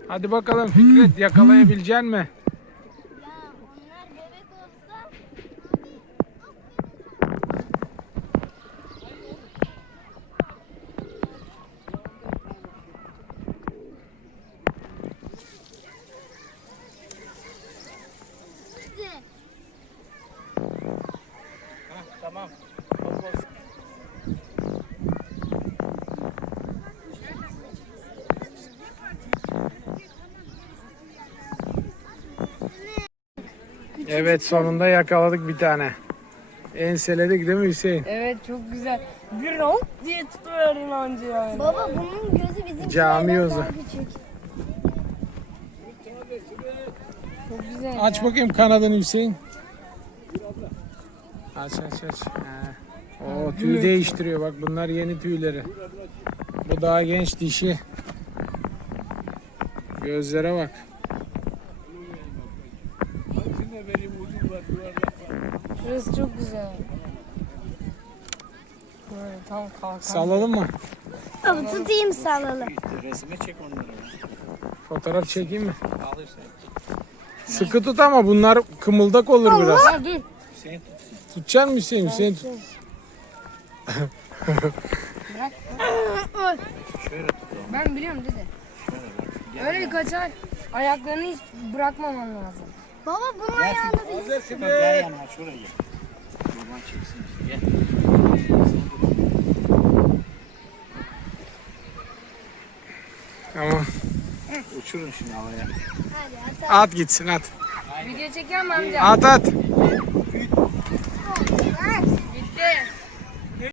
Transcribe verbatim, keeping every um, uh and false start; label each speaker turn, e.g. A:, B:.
A: Hadi bakalım Fikret, yakalayabilecek mi?
B: Ya onlar bebek olsa
A: Tamam. Evet, sonunda yakaladık bir tane. Enseledik değil mi Hüseyin?
C: Evet, çok güzel. Bir round diye tutuyor inancı yani.
B: baba bunun gözü bizim
A: Cami yozu.
B: daha küçük.
C: Çok güzel.
A: Aç bakayım kanadını Hüseyin. Aç aç aç. Ha. Oo, tüy değiştiriyor, bak bunlar yeni tüyleri. Bu daha genç dişi. Gözlere bak.
C: Şurası çok güzel. Böyle tam kalkan.
A: Salalım mı?
B: Abi tutayım salalım.
D: Resme çek onları.
A: Fotoğraf çekeyim mi? Sıkı tut ama bunlar kımıldak olur biraz.
C: Ha, dur.
D: Hüseyin tut.
A: Tutacak mısın Hüseyin? Hüseyin tut.
C: Bırak.
D: Şöyle tut onu.
C: Ben biliyorum dede.
D: Şöyle bak. Gel.
C: Öyle kaçar. Ayaklarını hiç bırakmaman lazım.
B: Baba bunun ayağını bir
D: Şurada gel yanına şuraya gel. Baban çeksin bizi gel.
A: Tamam.
D: Uçurun şimdi havaya.
B: hadi atalım.
A: At gitsin at.
C: Video çekiyor mu amca?
A: At at.